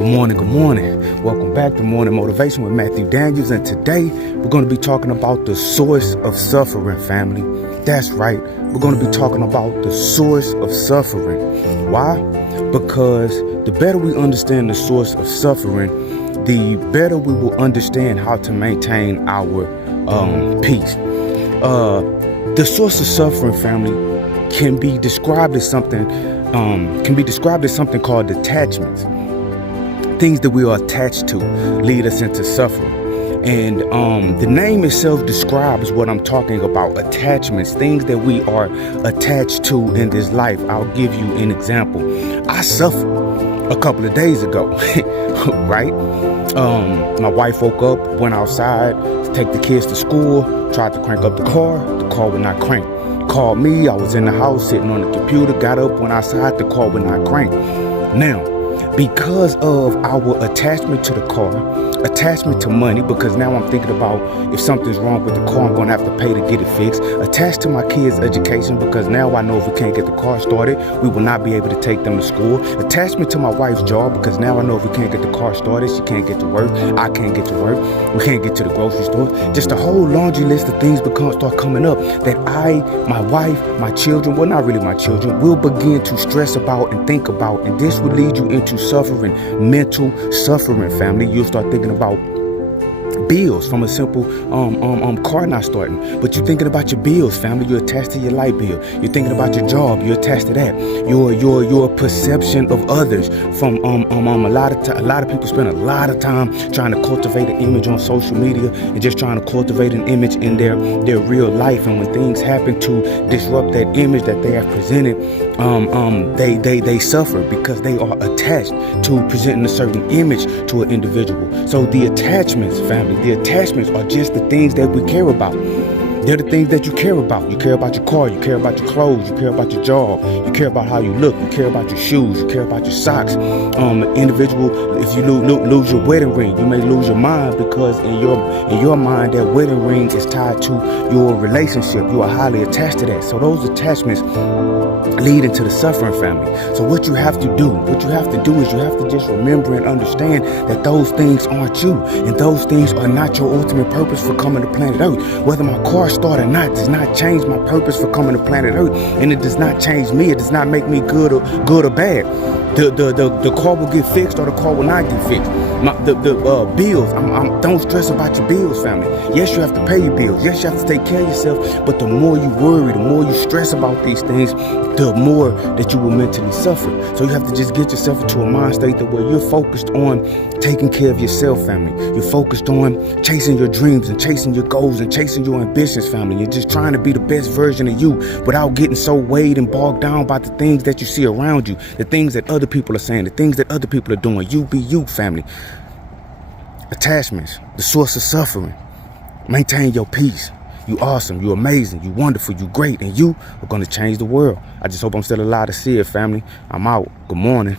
Good morning. Welcome back to Morning Motivation with Matthew Daniels. And today we're going to be talking about the source of suffering, family. That's right. We're going to be talking about the source of suffering. Why? Because the better we understand the source of suffering, the better we will understand how to maintain our peace. The source of suffering, family, can be described as something called attachments. Things that we are attached to lead us into suffering. And the name itself describes what I'm talking about. Attachments, things that we are attached to in this life. I'll give you an example. I suffered a couple of days ago, right? My wife woke up, went outside to take the kids to school, tried to crank up the car would not crank. Called me, I was in the house sitting on the computer, got up, went outside, the car would not crank. Now, because of our attachment to the car, attachment to money, because now I'm thinking about if something's wrong with the car, I'm going to have to pay to get it fixed. Attached to my kids' education, because now I know if we can't get the car started, we will not be able to take them to school. Attachment to my wife's job, because now I know if we can't get the car started, she can't get to work, I can't get to work, we can't get to the grocery store. Just a whole laundry list of things start coming up that I, my wife, my children, well, not really my children, will begin to stress about and think about. And this will lead you into suffering, mental suffering, family. You'll start thinking about bills from a simple car not starting. But you're thinking about your bills, family. You're attached to your light bill. You're thinking about your job. You're attached to that. Your perception of others. From a lot of people spend a lot of time trying to cultivate an image on social media and just trying to cultivate an image in their real life. And when things happen to disrupt that image that they have presented, they suffer because they are attached to presenting a certain image to an individual. So the attachments, family, the attachments are just the things that we care about. They're the things that you care about. You care about your car, you care about your clothes, you care about your job, you care about how you look, you care about your shoes, you care about your socks. Individual, if you lose your wedding ring, you may lose your mind because in your mind that wedding ring is tied to your relationship. You are highly attached to that. So those attachments lead into the suffering, family. So what you have to do is you have to just remember and understand that those things aren't you, and those things are not your ultimate purpose for coming to planet Earth. Whether my car start or not does not change my purpose for coming to planet Earth, and it does not change me. It does not make me good or bad. The car will get fixed or the car will not get fixed. The bills, don't stress about your bills, family. Yes, you have to pay your bills. Yes, you have to take care of yourself. But the more you worry, the more you stress about these things, the more that you will mentally suffer. So you have to just get yourself into a mind state that where you're focused on taking care of yourself, family. You're focused on chasing your dreams and chasing your goals and chasing your ambitions, family. You're just trying to be the best version of you without getting so weighed and bogged down by the things that you see around you, the things that other people are saying, the things that other people are doing. You be you, family. Attachments, the source of suffering. Maintain your peace. You awesome, you amazing, you wonderful, you great, and you are going to change the world. I just hope I'm still alive to see it, family. I'm out. Good morning.